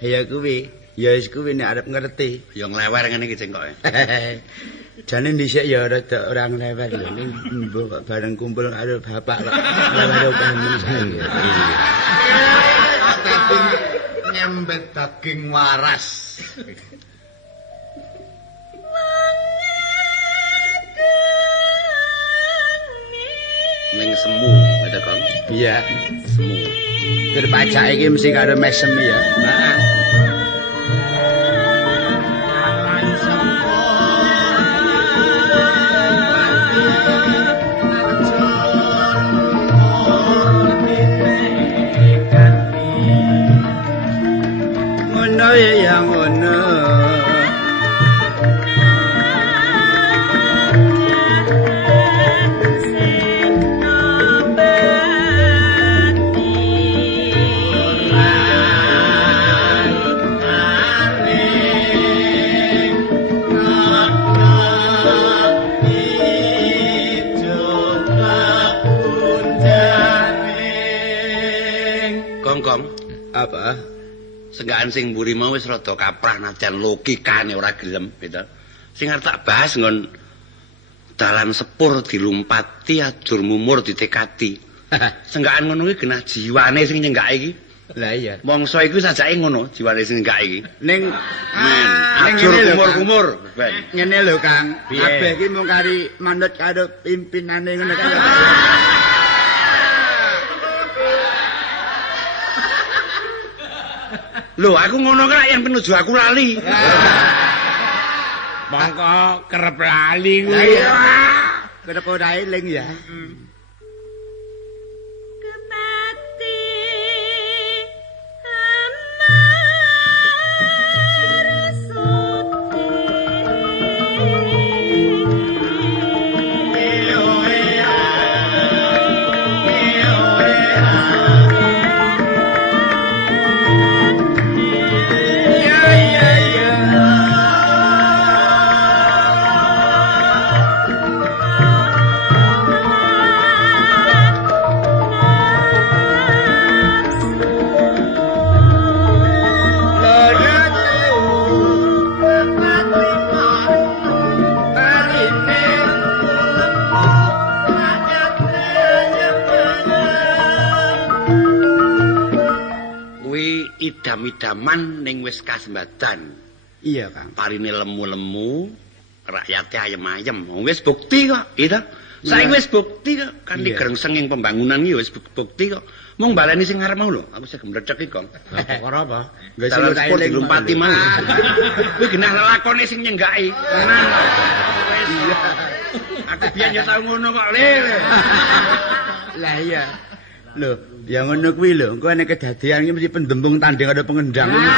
Ya kuwi, ya wis kuwi nek arep ngerti. Ya nglewer ngene iki cengkoke. Jane dhisik ya rada ora nglewer lho ning mbok bareng kumpul karo bapak kok nglewer kamen saiki. Nyembet daging waras. Ning semu, ada Gong? Iya, Semu. terpacak iki mesti karo mesem ya. Heeh. Ngono ya ngono. Gong. Apa? Senggaan sing mburi mau wis rada kaprah najan logikane ora gelem gitu. Sing arep tak bahas nggon dalan sepur dilumpati ajur mumur ditekati. Senggaan ngono kuwi genah jiwane sing nyenggake iki. Lah iya. Mongso iku sajake ngono jiwane sing nyenggake iki. Ning Men, ajur kumur-kumur. Ben. Ngene lho Kang, Piye? kabeh iki mung kari manut karo pimpinane ngono kan. Lho, aku ngono kok yen penuju aku lali. Mongko kerep lali kuwi. Iya. Kerep ora eling ya. idam-idaman ning wis kasembadan. Iya, Kang. Parine lemu-lemu, rakyate ayem-ayem. Wis bukti kok, gitu. Saiki wis bukti kok, kanthi grengsenging pembangunan iki wis bukti kok. Mung baleni sing ngarep mau lho, aku sing mrecek iki kok. Ora apa? Wis sport dilumpati mau. Kuwi genah lakone sing nyenggaki. Tenang. Wis. Aku biyen ya tau ngono kok, Le. Lah iya. Lho, ya ngono kuwi lho, engko nek kedadean iki mesti pendembung tanding ada pengendang ngono.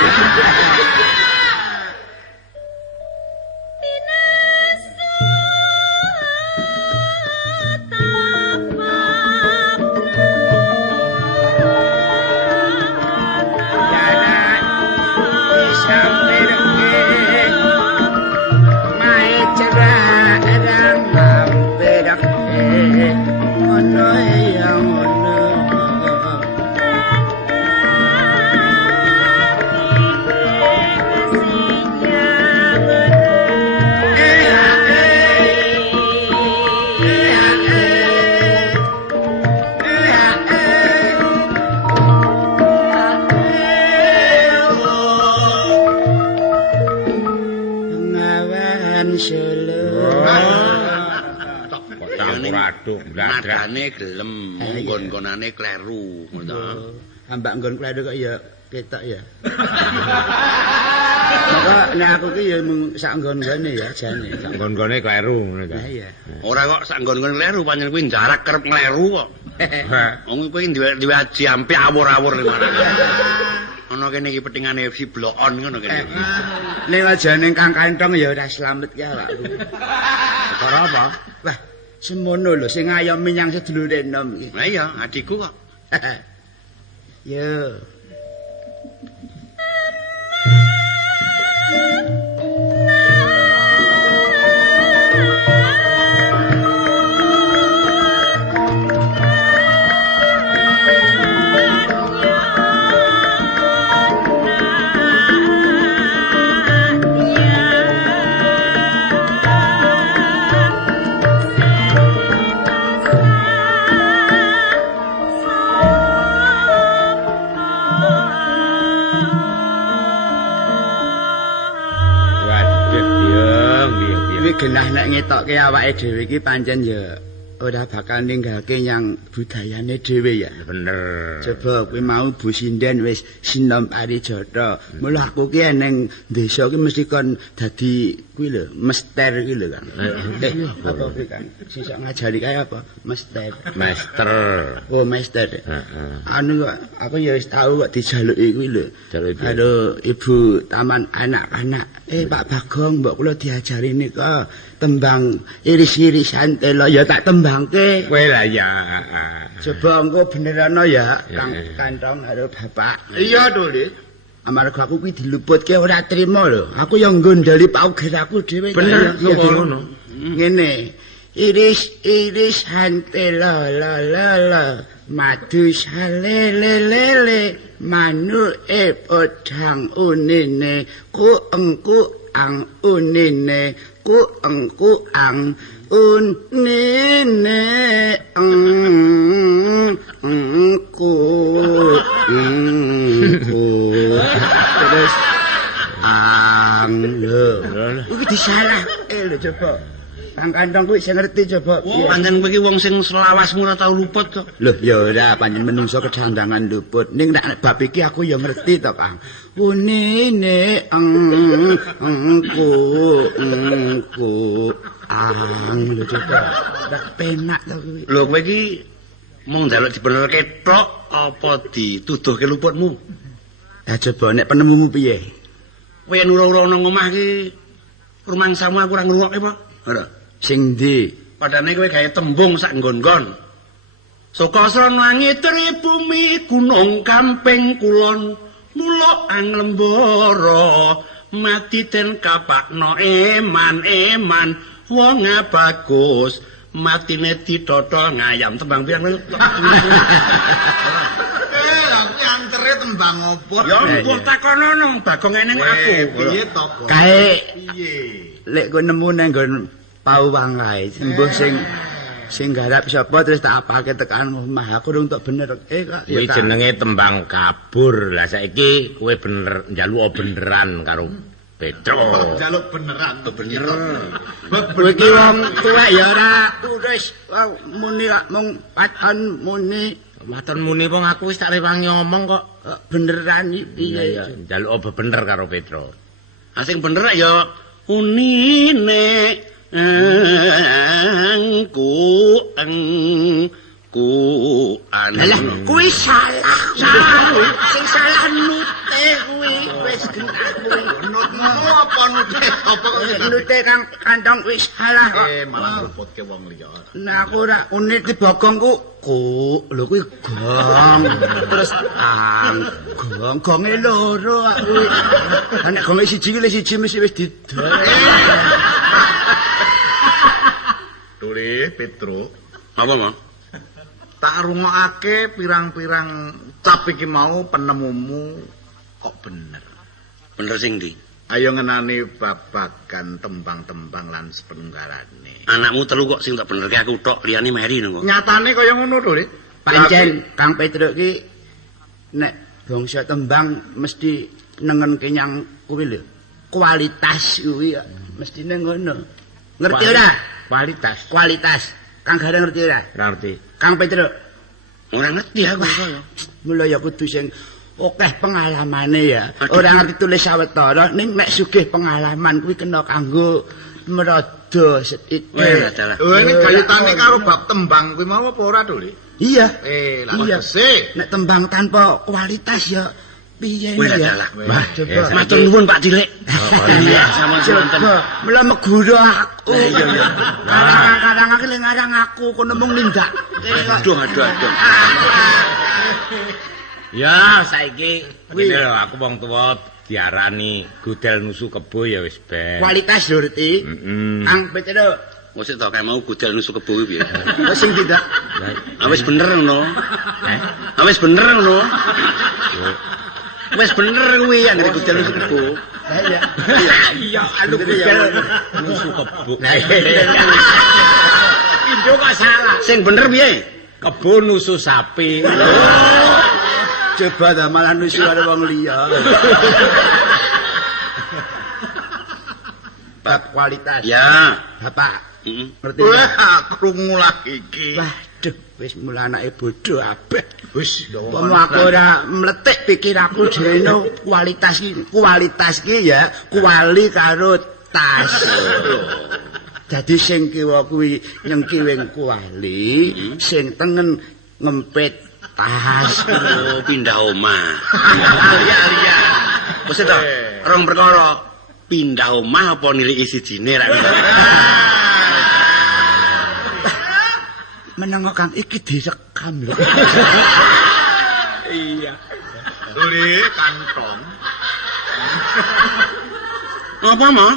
Nadane gelem, nggon-ngonane kleru, ngono. Ambak nggon kleru kok ya ketok ya. Maka nek aku ki ya mung sak nggon-nggone ya jane. Sak nggon-nggone kleru ngono ta. Iya. Ora kok sak nggon-ngon kleru pancen kuwi jarak kerep kleru kok. Wong kuwi duwe aji ampe awur-awur ning mana. Ana kene iki petingane FC Blok-on ngono kene. Ning aja ning Kang Kantong ya ora slamet ki awakku. Ora apa? Wah, semono lho sing ngayomi nyang sedulure enom iki. Lah iya, adikku kok. Yo. Genah nek ngetokke awake dhewe iki pancen ya ora bakal ninggalke yang budayane dhewe ya. Bener. Coba kuwi mau Bu Sinden wis sinom parijata. Mula aku ki eneng desa ki mesti kon dadi kuwi lho, mester kuwi lho Kang. Apa kuwi Kang? Sesuk ngajari kae apa? Mester. Master. Oh, master. Heeh. Anu aku ya wis tau kok dijaluki kuwi lho. Karo Ibu Taman Anak-anak. Pak Bagong, mbok kula diajari nika tembang iris-irisan tela ya tak tembangke. Kowe lah ya. Coba engko benerana ya, Kang Kantong karo Bapak. Iya to, Dik. Amarga aku kuwi diluputke ora trima lho. Aku yang nggondali pauger aku dhewe. Bener ngono. Ngene. Iris-iris hantela la la la madu salele manuke podhang unine ku engku ang unine ku engku ang unine engku terus ang lho iki disalah lho coba Kang Kantong kuwi sing ngerti coba. Pancen kowe iki wong sing selawasmu ora tau luput kok. Lho ya ora pancen menungso kecandangan luput. Ning nek bab iki aku ya ngerti to, Kang. Unine engku ang lho coba. Dak penak to kuwi. Lho kowe iki mung njaluk dibenerke tok apa dituduhke luputmu? Ya coba nek penemumu piye? Kowe nuru-uru nang omah iki rumangsamu aku ora ngrungokke apa? Ora. Sing ndi? Padane kowe gawe tembung sak nggon-nggon. Saka srengenge bumi gunung kamping kulon mula anglembara mati ten kapakno eman wong bagus matine ditotho ngayam tembang pirang Kuwi angkere tembang opo? ya mbok takono nang Bagong eneng aku. Piye to, Bos? Kae Piye? lek kowe nemu nang nggon Pauwang kae, mbuh Sing garap sapa terus tak apake tekan omah. Aku urung tok bener. Kok Kuwi jenenge tembang kabur. Lah saiki kowe bener njaluk beneran karo Petro. Njaluk beneran to bener. Kowe iki wong tuwek ya ora turis. Muni mung paton muni. Matur muni wong aku wis tak rewangi ngomong kok. Beneran iki Iya, njaluk bener karo Petro. Sing bener ya unine Lah kuwi salah. Sing salah nute kuwi wis genah kuwi. Nutmu apa nute? Apa kok Nute kang kantong wis salah kok. malah ngrepotke wong liya. Nah aku ora unit dibogongku lho kuwi gong. Terus gonge loro kuwi. Nek gonge siji ki mesti wis didol. Dole Petro, apa Mang? tak rungokake pirang-pirang cap iki mau penemumu kok bener. Bener sing ndi? Ayo ngenani babagan tembang-tembang lan sepenunggalane. Anakmu telu kok sing tak benerke aku tok, liyane Mary nang kok. Nyatane kaya ngono to, Dik. Pancen Kang Petro ki nek bangsa tembang mesti nengenke nyang kuwi lho. Kualitas kuwi mestine ngono. Ngerti ora? Kualitas. Kang Gareng ngerti ora? Ngerti. Kang Petro. Ora ngerti aku kaya. Mula ya kudu sing akeh pengalamane ya. Ora ngerti tulis sawetara ning nek sugih pengalaman kuwi kena kanggo merada sethithik. Oh, ini kaitannya karo bab tembang kuwi mau apa ora, Dik? Iya. Lah tegese. Nek tembang tanpa kualitas ya piye Wis ya? adalah. Wah, coba. Matur nuwun Pak Dilek. Iya, sampun. Mula meguru aku. Iya. Kadang-kadang aku ngarang aku kono mung nindak. Aduh. Ya, saiki ngene lho aku wong tuwa diarani gudel nusu kebo ya wis ben. Kualitas lho, Rti. Kang Petro. Wis tok kae mau gudel nusu kebo piye? Sing tidak. Wis bener ngono. Wis bener ngono. Wis bener kuwi anggere gudel nusu kebo. Iya. Iya, anu gudel nusu kebo. Indo kok salah. Sing bener piye? Kebo nusu sapi. Coba ta malah nusu karo wong liya. Bab kualitas. Ya. Bapak. Ngerti. Wah, krungu lagi iki. Waduh, wis mulai anake bodho abeh. Wis, Pomo aku ora mletik pikir aku jeno kualitas ki ya kuali karo tas. Dadi sing kiwa kuwi nyengkiwing kuali, sing tengen ngempit tas. Oh, pindah omah. Iya. Wis to, rong perkara. Pindah omah apa niliki sijine ra. Meneng Kang iki direkam lho. Iya. Dole kantong. Apa mah?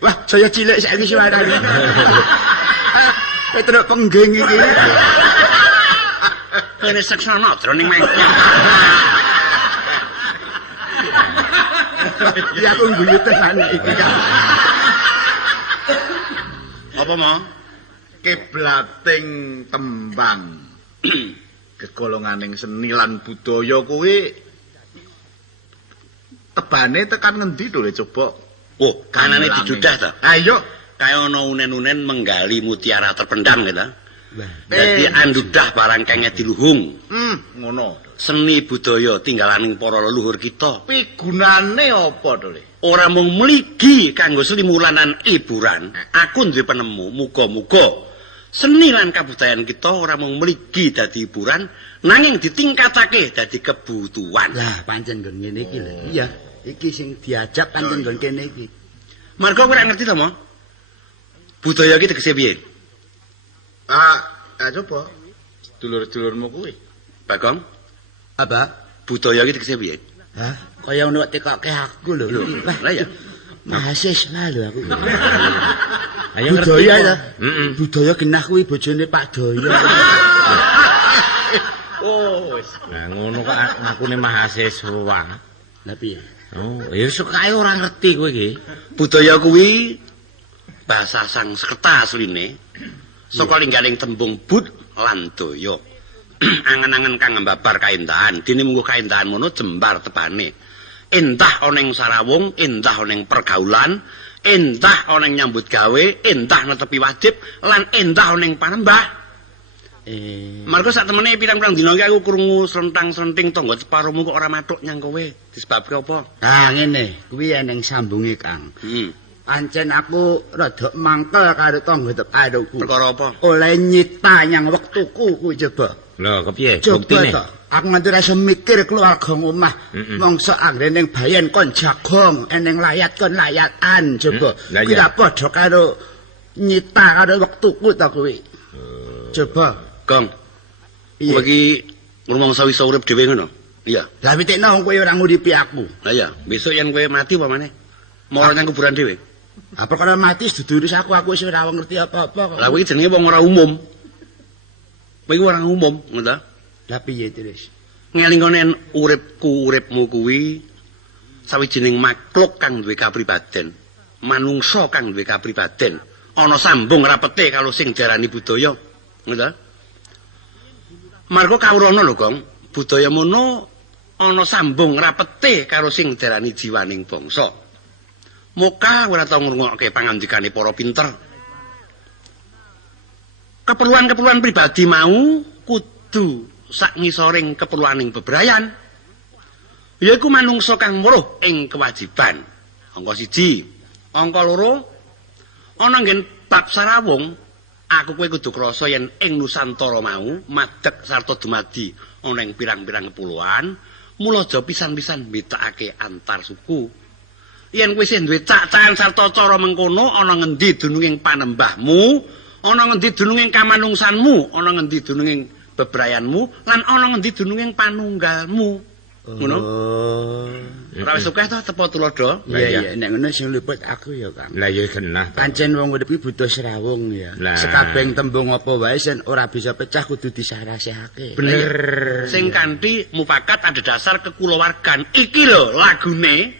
Wah, saya cilik saiki suarane. Petro pengging iki. Kene seksana jroning mengke. Ya aku guyu tenan iki kan. Apa mah? Kiblating tembang gegolonganing seni lan budaya kuwi tebane tekan ngendi to coba? Oh, kanane dijudah ta? Ayo, Kaya ana unen-unen menggali mutiara terpendam gitu. Dadi andudah barang kenge diluhung. ngono. Seni budaya tinggalaning para leluhur kita. Pigunane apa to, Le? Ora mung mligi kanggo slimulanan hiburan, aku duwe penemu, muga-muga seni lan kabudayan kita ora mung mligi dadi hiburan, nanging ditingkatake dadi kebutuhan. Lah, pancen nggon ngene iki lho. Iya, iki sing diajak pancen nggon kene iki. Marga ora ngerti to, Mo? Budaya iki tegese piye? Coba. Dulur-dulurmu kuwi. Bagong, Apa? budaya iki tegese piye? Hah? Kaya ono tekoke aku lho. Lah ya. Mahasiswa lho aku. Ayo Budaya ya. Heeh. Budaya genah kuwi bojone Pak Doyo. Oh, wis. Nah, ngono kok ngakune mahasiswa. Lah piye? Oh, ya sukae ora ngerti kowe iki. Budaya kuwi bahasa Sanskerta asline. Saka lingganing tembung but lan daya. Angen-angen kang mbabar kaendahan, dene munggo kaendahan mono jembar tepane. Endah ana ing sarawung, endah ana ing pergaulan, endah ana ing nyambut gawe, endah netepi wajib lan endah ana ing panembah. Margo sak temene pirang-pirang dina iki aku krungu slentang-slenting tangga separuhmu kok ora mathuk nyang kowe. Disebabke apa? Ah ngene, kuwi eneng sambunge Kang. Pancen aku rada mangkel karo tangga teparuku. Perkara apa? Oleh nyita nyang wektuku kuwi coba. Lho, kepiye Coba buktine? to. Aku nganti rasa mikir keluarga omah. Mongso anggere ning bayen kon jagong, eneng layat kon layatan coba. Lah Kuwi iya. ra padha karo nyita karo wektuku to kuwi. Coba. Gong. Iya. Bagi rumangsa wis urip dhewe ngono. Iya. Lah witekno wong kowe ora nguripi aku. Lah iya, besok yen kowe mati apa maneh? Mara nang kuburan dhewe. Ah perkara mati dudu urus aku wis ora ngerti apa-apa kok. Lah kowe jenenge wong ora umum. Kowe ora umum, ngono ta? Lah piye terus? Ngelingkonen uripmu kuwi sawijining makhluk kang duwe kapribaden, manungsa kang duwe kapribaden, ana sambung rapete karo sing diarani budaya, ngono ta? Margo kawruhana lho, Gong, budaya mono ana sambung rapete karo sing diarani jiwaning bangsa. Muka ora tau ngrungokke pangandikane para pinter. Keperluan-keperluan pribadi mau kudu sak ngisoring keperluaning bebrayan. Yaiku manungsa kang weruh ing kewajiban. Angka 1. Angka 2. Ana nggen bab sarawung, aku kowe kudu krasa yen ing Nusantara mau madeg sarta dumadi ana ing pirang-pirang kepulauan, mula aja pisan-pisan mbedakake antar suku. Yen kowe isih duwe cak-cakan sarta cara mengkono, ana ngendi dununging panembahmu, ana ngendi dununging kamanungsanmu, ana ngendi dununging bebrayanmu, lan ana ngendi dununging panunggalmu. Ngono. Ora wis akeh to tepa tulodo. Iya, nek ngono sing luput aku ya, Kang. Lah ya genah. Pancen wong urip iki butuh serawung ya. Sekabeng tembung apa wae sen ora bisa pecah kudu disarasihake. Bener. Sing kanthi mufakat ada dasar kekulawargan. Iki lho lagune